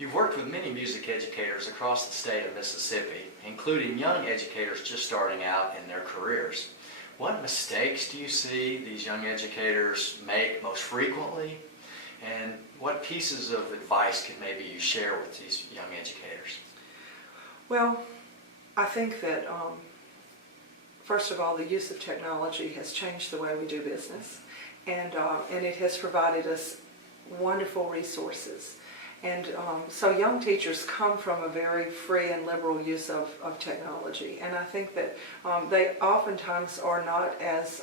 You've worked with many music educators across the state of Mississippi, including young educators just starting out in their careers. What mistakes do you see these young educators make most frequently? And what pieces of advice can maybe you share with these young educators? Well, I think that first of all, the use of technology has changed the way we do business, and it has provided us wonderful resources. And so young teachers come from a very free and liberal use of technology, and I think that they oftentimes are not as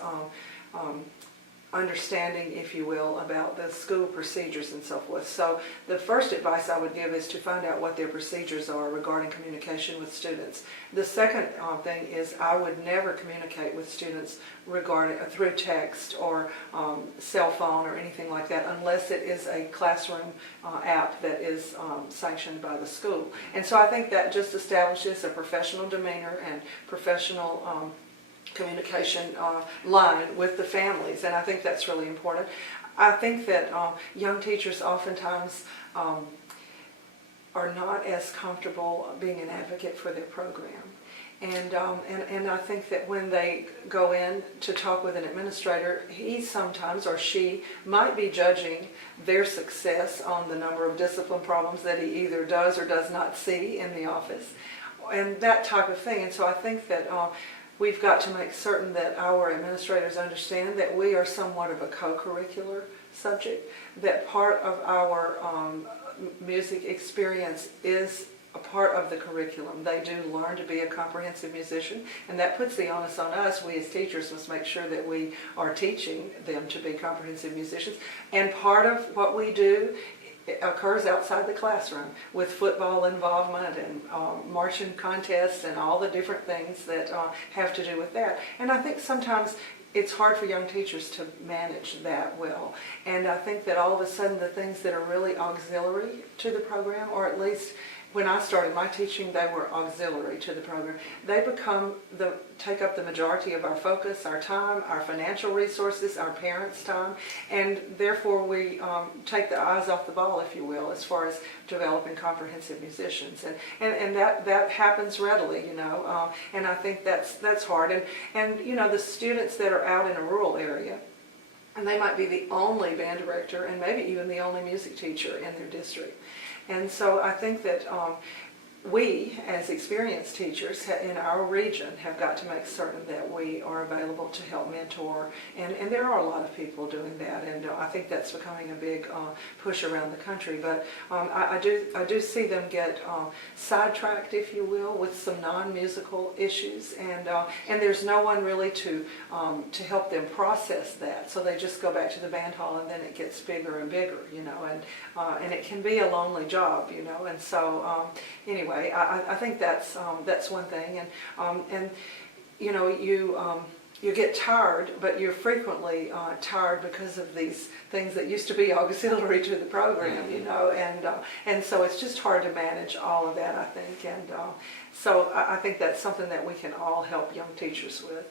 understanding, if you will, about the school procedures and so forth. So the first advice I would give is to find out what their procedures are regarding communication with students. The second thing is I would never communicate with students regarding through text or cell phone or anything like that unless it is a classroom app that is sanctioned by the school. And so I think that just establishes a professional demeanor and professional communication line with the families, and I think that's really important. I think that young teachers oftentimes are not as comfortable being an advocate for their program. And I think that when they go in to talk with an administrator, he sometimes or she might be judging their success on the number of discipline problems that he either does or does not see in the office, and that type of thing. And so I think that we've got to make certain that our administrators understand that we are somewhat of a co-curricular subject, that part of our music experience is a part of the curriculum. They do learn to be a comprehensive musician, and that puts the onus on us. We as teachers must make sure that we are teaching them to be comprehensive musicians, and part of what we do occurs outside the classroom with football involvement and marching contests and all the different things that have to do with that. And I think sometimes it's hard for young teachers to manage that well. And I think that all of a sudden the things that are really auxiliary to the program, or at least when I started my teaching, they were auxiliary to the program. They take up the majority of our focus, our time, our financial resources, our parents' time, and therefore we take the eyes off the ball, if you will, as far as developing comprehensive musicians. And that happens readily, you know, and I think that's hard. And you know, the students that are out in a rural area, and they might be the only band director and maybe even the only music teacher in their district. And so I think that we, as experienced teachers in our region, have got to make certain that we are available to help mentor. And there are a lot of people doing that, and I think that's becoming a big push around the country. But I do see them get sidetracked, if you will, with some non-musical issues, and there's no one really to help them process that. So they just go back to the band hall, and then it gets bigger and bigger, you know, and it can be a lonely job, you know. And so anyway, I think that's one thing, and you know, you get tired, but you're frequently tired because of these things that used to be auxiliary to the program, you know, and so it's just hard to manage all of that, I think, and so I think that's something that we can all help young teachers with.